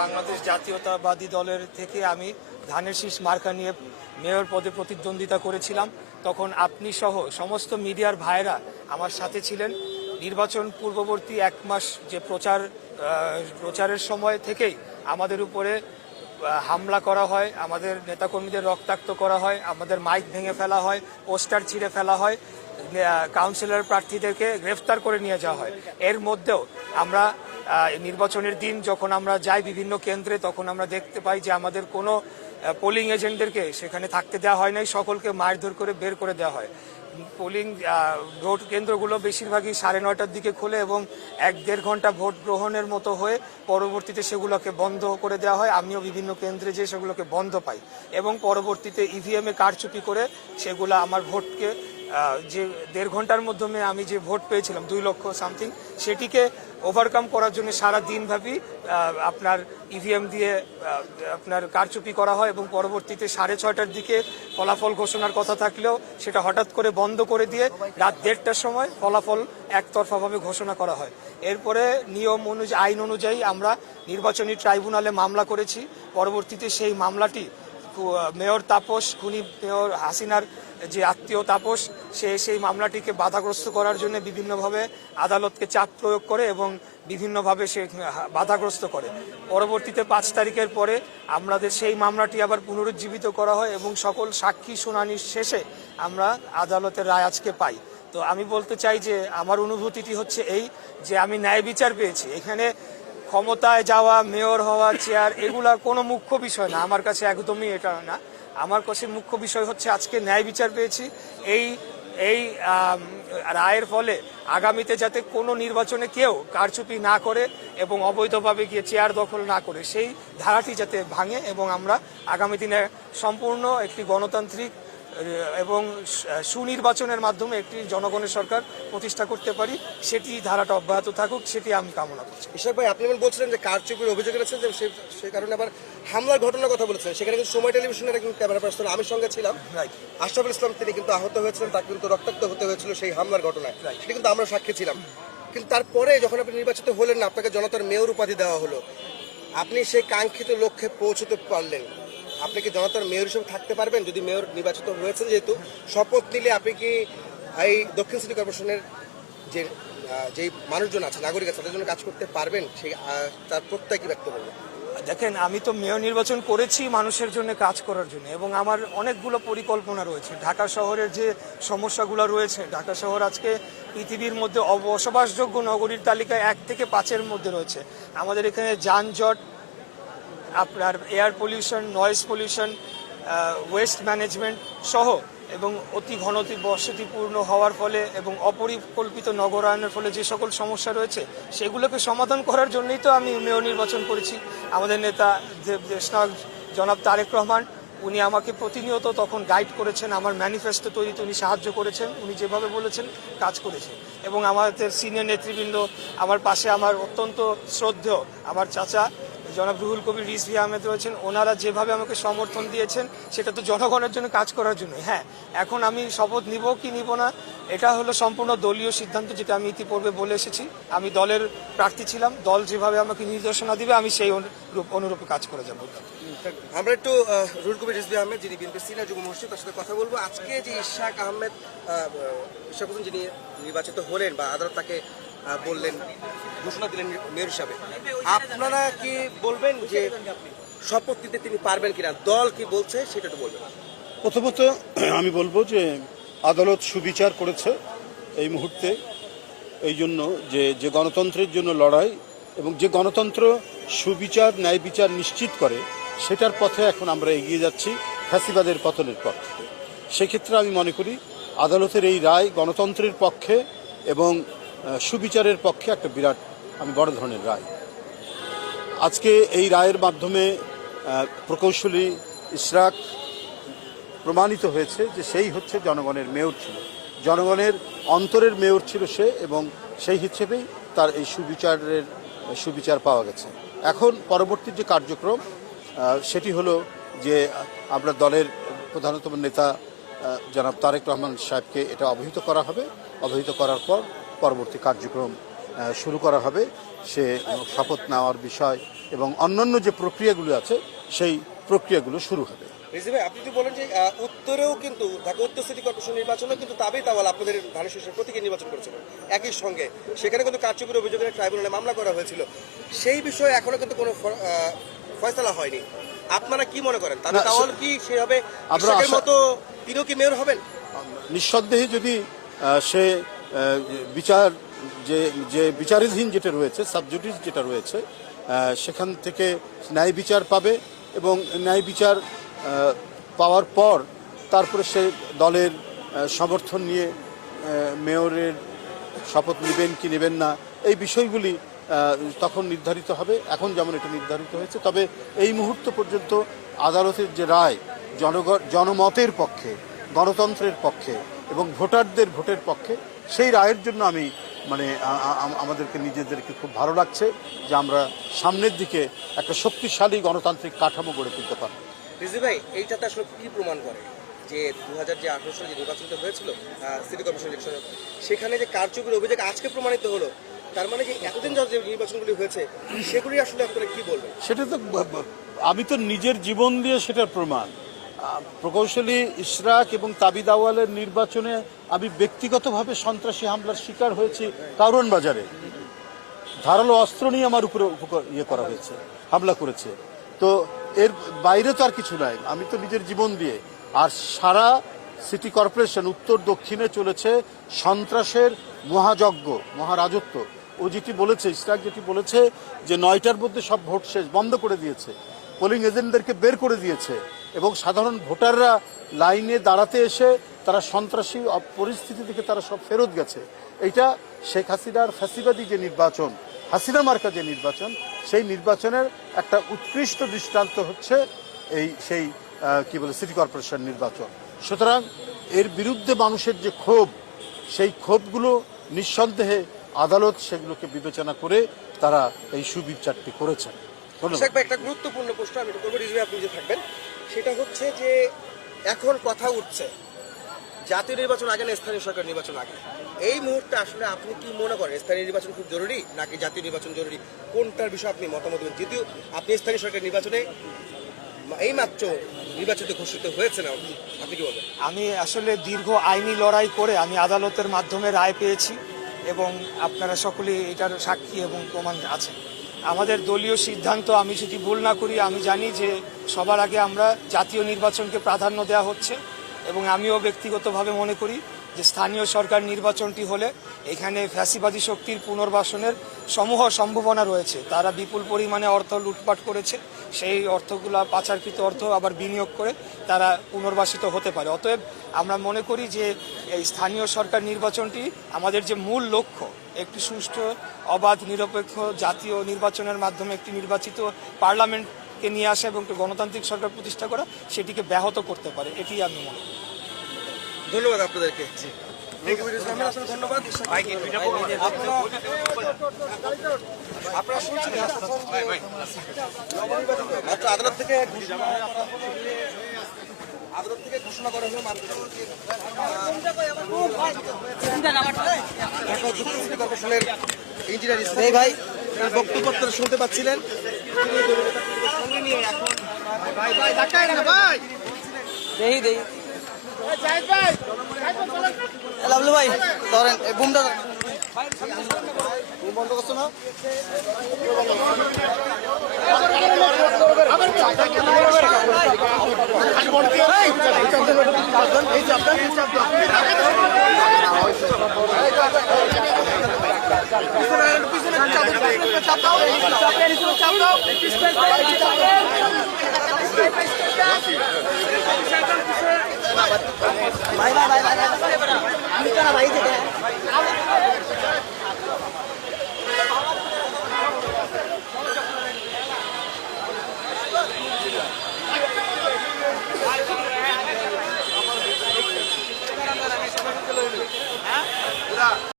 বাংলাদেশ জাতীয়তাবাদী দলের থেকে আমি ধানের শীষ মার্কা নিয়ে মেয়র পদে প্রতিদ্বন্দ্বিতা করেছিলাম, তখন আপনি সহ সমস্ত মিডিয়ার ভাইরা আমার সাথে ছিলেন। নির্বাচন পূর্ববর্তী 1 মাস যে প্রচারের সময় থেকেই আমাদের উপরে হামলা করা হয়, আমাদের নেতাকর্মীদের রক্তাক্ত করা হয়, আমাদের মাইক ভেঙে ফেলা হয়, পোস্টার ছিঁড়ে ফেলা হয়, কাউন্সিলর প্রার্থীদেরকে গ্রেফতার করে নিয়ে যাওয়া হয়। এর মধ্যেও আমরা নির্বাচনের দিন যখন আমরা যাই বিভিন্ন কেন্দ্রে, তখন আমরা দেখতে পাই যে আমাদের কোনো পোলিং এজেন্টদেরকে সেখানে থাকতে দেওয়া হয় নাই, সকলকে মারধর করে বের করে দেওয়া হয়। পোলিং ভোট কেন্দ্রগুলো বেশিরভাগই 9:30টার দিকে খোলে এবং 1-1.5 ঘন্টা ভোট গ্রহণের মতো হয়ে পরবর্তীতে সেগুলোকে বন্ধ করে দেওয়া হয়। আমিও বিভিন্ন কেন্দ্রে যে সেগুলোকে বন্ধ পাই এবং পরবর্তীতে ইভিএমে কারচুপি করে সেগুলো আমার ভোটকে যে 1.5 ঘন্টার মাধ্যমে আমি যে ভোট পেয়েছিলাম 2 লক্ষ সামথিং, সেটিকে ওভারকাম করার জন্য সারা দিনব্যাপী আপনার ইভিএম দিয়ে আপনার কারচুপি করা হয় এবং পরবর্তীতে 6:30টার দিকে ফলাফল ঘোষণার কথা থাকলেও সেটা হঠাৎ করে বন্ধ করে দিয়ে রাত 1:30টার সময় ফলাফল একতরফাভাবে ঘোষণা করা হয়। এরপরে নিয়ম অনুযায়ী, আইন অনুযায়ী আমরা নির্বাচনী ট্রাইব্যুনালে মামলা করেছি। পরবর্তীতে সেই মামলাটি মেয়র তাপস, খুনি মেয়র হাসিনার যে আত্মীয় তাপস, সেই মামলাটিকে বাধাগ্রস্ত করার জন্য বিভিন্নভাবে আদালতকে চাপ প্রয়োগ করে এবং বিভিন্নভাবে সে বাধাগ্রস্ত করে। পরবর্তীতে 5 তারিখের পরে আমাদের সেই মামলাটি আবার পুনরুজ্জীবিত করা হয় এবং সকল সাক্ষী শুনানির শেষে আমরা আদালতের রায় আজকে পাই। তো আমি বলতে চাই যে আমার অনুভূতিটি হচ্ছে এই যে আমি ন্যায় বিচার পেয়েছি। এখানে ক্ষমতায় যাওয়া, মেয়র হওয়া, চেয়ার, এগুলা কোনো মুখ্য বিষয় না আমার কাছে, একদমই এটা না। আমার কাছে মুখ্য বিষয় হচ্ছে আজকে ন্যায় বিচার পেয়েছি। এই রায়ের ফলে আগামীতে যাতে কোনো নির্বাচনে কেউ কারচুপি না করে এবং অবৈধভাবে গিয়ে চেয়ার দখল না করে, সেই ধারাটি যাতে ভাঙে এবং আমরা আগামী দিনে সম্পূর্ণ একটি গণতান্ত্রিক এবং সুনির্বাচনের মাধ্যমে একটি জনগণের সরকার প্রতিষ্ঠা করতে পারি, সেটি ধারাটা অব্যাহত থাকুক, সেটি আমি কামনা করছি। ইশাক ভাই, আপনি বলছিলেন যে কারচুপির অভিযোগ এনেছেন, যে সেই কারণে আবার হামলার ঘটনার কথা বলেছেন। সেখানে কিন্তু সময় টেলিভিশনের একজন ক্যামেরা পার্সন আমি সঙ্গে ছিলাম, আশরাফুল ইসলাম, তিনি কিন্তু আহত হয়েছিলেন, তাকে কিন্তু রক্তাক্ত হতে হয়েছিল সেই হামলার ঘটনায়, সেটি কিন্তু আমরা সাক্ষী ছিলাম। কিন্তু তারপরে যখন আপনি নির্বাচিত হলেন না, আপনাকে জনতার মেয়র উপাধি দেওয়া হলো, আপনি সেই কাঙ্ক্ষিত লক্ষ্যে পৌঁছতে পারলেন। আপনি কি জনতার মেয়র হিসেবে থাকতে পারবেন? যদি মেয়র নির্বাচিত হয়েছে, যেহেতু শপথ নিলে আপনি কি এই দক্ষিণ সিটি কর্পোরেশনের যে মানুষজন আছে, নাগরিক আছে, তাদের জন্য কাজ করতে পারবেন? সেই তার প্রত্যয় কি ব্যক্ত করবেন? দেখেন, আমি তো মেয়র নির্বাচন করেছি মানুষের জন্য, কাজ করার জন্য, এবং আমার অনেকগুলো পরিকল্পনা রয়েছে। ঢাকা শহরের যে সমস্যাগুলো রয়েছে, ঢাকা শহর আজকে পৃথিবীর মধ্যে বসবাসযোগ্য নগরীর তালিকায় 1 থেকে 5-এর মধ্যে রয়েছে। আমাদের এখানে যানজট, আপনার air pollution, noise pollution, waste management সহ এবং অতি বসতিপূর্ণ হওয়ার ফলে এবং অপরিকল্পিত নগরায়নের ফলে যে সকল সমস্যা রয়েছে, সেগুলোকে সমাধান করার জন্যই তো আমি মেয়র নির্বাচন করেছি। আমাদের নেতা দেশনায়ক জনাব তারেক রহমান, উনি আমাকে প্রতিনিয়ত তখন গাইড করেছেন, আমার ম্যানিফেস্টো তৈরিতে উনি সাহায্য করেছেন, উনি যেভাবে বলেছেন কাজ করেছেন। এবং আমাদের সিনিয়র নেতৃবৃন্দ আমার পাশে, আমার অত্যন্ত শ্রদ্ধেয় আমার চাচা জনাব রুহুল কবির রিজভী আহমেদ রয়েছেন, ওনারা যেভাবে আমাকে সমর্থন দিয়েছেন, সেটা তো জনগণের জন্য কাজ করার জন্য। হ্যাঁ, এখন আমি শপথ নিব কি নিব না, এটা হলো সম্পূর্ণ দলীয় সিদ্ধান্ত, যেটা আমি ইতিপূর্বে বলে এসেছি। আমি দলের প্রার্থী ছিলাম, দল যেভাবে আমাকে নির্দেশনা দিবে আমি সেই অনুরূপে কাজ করে যাব। আমরা একটু রুহুল কবির রিজভী আহমেদ, যিনি বিএনপির সিনিয়র যুগ্ম মহাসচিব, তার সাথে কথা বলবো। আজকে যে ইশাক হোসেন যিনি নির্বাচিত হলেন বা আদালত তাকে বললেন, ঘোষণা দিলেন মেয়র হিসাবে, আপনারা কি বলবেন যে শপথ নিতে তিনি পারবেন কিনা? দল কি বলছে সেটা তো বলবেন। প্রথমত আমি বলবো যে আদালত সুবিচার করেছে এই মুহূর্তে, এই জন্য যে গণতন্ত্রের জন্য লড়াই এবং যে গণতন্ত্র সুবিচার, ন্যায় বিচার নিশ্চিত করে, সেটার পথে এখন আমরা এগিয়ে যাচ্ছি ফ্যাসিবাদের পতনের পথে। সেক্ষেত্রে আমি মনে করি আদালতের এই রায় গণতন্ত্রের পক্ষে এবং সুবিচারের পক্ষে একটা বিরাট, বড় ধরনের রায়। আজকে এই রায়ের মাধ্যমে প্রকৌশলী ইশরাক প্রমাণিত হয়েছে যে সেই হচ্ছে জনগণের মেয়র ছিল, জনগণের অন্তরের মেয়র ছিল সে, এবং সেই হিসেবেই তার এই সুবিচার পাওয়া গেছে। এখন পরবর্তী যে কার্যক্রম সেটি হলো যে আমরা দলের প্রধানতম নেতা জনাব তারেক রহমান সাহেবকে এটা অবহিত করা হবে। অবহিত করার পর পরবর্তী কার্যক্রম শুরু করা হবে, সে শপথ নেওয়ার বিষয় এবং অন্যান্য যে প্রক্রিয়াগুলো আছে সেই প্রক্রিয়াগুলো শুরু হবে। রিজভি ভাই, আপনি যদি বলেন যে উত্তরেও কিন্তু ঢাকা উত্তর সিটি কর্পোরেশন নির্বাচনে কিন্তু তাবেই তাওয়াল আপনাদের ধানের শীষের প্রতীকে নির্বাচন করেছিলেন একই সঙ্গে, সেখানে কিন্তু কারচুপির অভিযোগে ট্রাইব্যুনালে মামলা করা হয়েছিল, সেই বিষয়ে এখনো কিন্তু কোনো ফয়সালা হয়নি। আপনারা কি মনে করেন, তাবে তাওয়াল কি সেভাবে ইশরাকের মতো তিনিও কি মেয়র হবেন? নিঃসন্দেহে যদি সে বিচার যে বিচারাধীন যেটা রয়েছে, সাবজুডিস যেটা রয়েছে, সেখান থেকে ন্যায় বিচার পাবে এবং ন্যায় বিচার পাওয়ার পর তারপরে সে দলের সমর্থন নিয়ে মেয়রের শপথ নেবেন কি নেবেন না, এই বিষয়গুলি তখন নির্ধারিত হবে। এখন যেমন এটা নির্ধারিত হয়েছে, তবে এই মুহূর্ত পর্যন্ত আদালতের যে রায় জনমতের পক্ষে, গণতন্ত্রের পক্ষে এবং ভোটারদের ভোটের পক্ষে, সেই রায়ের জন্য আমি আমাদেরকে নিজেদেরকে খুব ভালো লাগছে যে আমরা সামনের দিকে একটা শক্তিশালী গণতান্ত্রিক কাঠামো গড়ে তুলতে পারব। রিজভি ভাই, এইটাতে আসলে কি প্রমাণ করে যে 2018 সালে যে নির্বাচনটা হয়েছিল সিটি কর্পোরেশন ইলেকশন, সেখানে যে কারচুপির অভিযোগ আজকে প্রমাণিত হলো, তার মানে যে এতদিন যে নির্বাচনগুলি হয়েছে সেগুলি আসলে আপনারা কি বলবেন? সেটা তো আমি তো নিজের জীবন দিয়ে সেটার প্রমাণ। প্রকৌশলী ইশরাক এবং তাবিদ আওয়ালের নির্বাচনে আমি ব্যক্তিগতভাবে সন্ত্রাসী হামলার শিকার হয়েছি কারওয়ান বাজারে। ধারালো অস্ত্র নিয়ে আমার উপরে করা হয়েছে, হামলা করেছে। তো এর বাইরে তো আর কিছু নাই, আমি তো নিজের জীবন দিয়ে। আর সারা সিটি কর্পোরেশন উত্তর দক্ষিণে চলেছে সন্ত্রাসের মহাযজ্ঞ, মহারাজত্ব। ও যেটি বলেছে, ইশরাক যেটি বলেছে যে 9টার মধ্যে সব ভোট শেষ, বন্ধ করে দিয়েছে, পোলিং এজেন্টদেরকে বের করে দিয়েছে এবং সাধারণ ভোটাররা লাইনে দাঁড়াতে এসে তারা সন্ত্রাসী পরিস্থিতি থেকে তারা সব ফেরত গেছে। এইটা শেখ হাসিনার ফ্যাসিবাদী যে নির্বাচন, হাসিনা মার্কা যে নির্বাচন, সেই নির্বাচনের একটা উৎকৃষ্ট দৃষ্টান্ত হচ্ছে সেই সিটি কর্পোরেশন নির্বাচন। সুতরাং এর বিরুদ্ধে মানুষের যে ক্ষোভ, সেই ক্ষোভগুলো নিঃসন্দেহে আদালত সেগুলোকে বিবেচনা করে তারা এই সুবিচারটি করেছেন। একটা গুরুত্বপূর্ণ প্রশ্ন আমি করবো, রিজভি আপনি যে থাকবেন, সেটা হচ্ছে যে এখন কথা উঠছে জাতীয় নির্বাচন আগে না স্থানীয় সরকার নির্বাচন আগে। এই মুহূর্তে আসলে আপনি কি মনে করেন, স্থানীয় নির্বাচন খুব জরুরি নাকি জাতীয় নির্বাচন জরুরি? কোনটার বিষয়ে আপনি মতামত দেবেন? যদিও আপনি স্থানীয় সরকার নির্বাচনে এই মাত্র নির্বাচিত ঘোষিত হয়েছে না, আপনি কি বলবেন? আমি আসলে দীর্ঘ আইনি লড়াই করে আমি আদালতের মাধ্যমে রায় পেয়েছি এবং আপনারা সকলেই এটার সাক্ষী এবং প্রমাণ আছেন। আমাদের দলীয় সিদ্ধান্ত, আমি যদি ভুল না করি, আমি জানি যে সবার আগে আমরা জাতীয় নির্বাচনকে প্রাধান্য দেওয়া হচ্ছে এবং আমিও ব্যক্তিগতভাবে মনে করি যে স্থানীয় সরকার নির্বাচনটি হলে এখানে ফ্যাসিবাদী শক্তির পুনর্বাসনের সমূহ সম্ভাবনা রয়েছে। তারা বিপুল পরিমাণে অর্থ লুটপাট করেছে, সেই অর্থগুলা পাচারকৃত অর্থ আবার বিনিয়োগ করে তারা পুনর্বাসিত হতে পারে। অতএব আমরা মনে করি যে এই স্থানীয় সরকার নির্বাচনটি আমাদের যে মূল লক্ষ্য, একটি সুষ্ঠু, অবাধ, নিরপেক্ষ জাতীয় নির্বাচনের মাধ্যমে একটি নির্বাচিত পার্লামেন্টকে নিয়ে আসা এবং একটি গণতান্ত্রিক সরকার প্রতিষ্ঠা করা, সেটিকে ব্যাহত করতে পারে, এটি আমি মনে করি। ধন্যবাদ আপনাদেরকে। ধন্যবাদ। আপনারা শুনছেন আদালত থেকে ঘোষণা করা হলো কর্পোরেশনের ইঞ্জিনিয়ার ইসলাম ভাই বক্তব্য শুনতে পাচ্ছিলেন। লাভলু ভাই ধরেন বুমটা বন্ধ করছো না? ভাই ভাই ভাই ভাই ভাই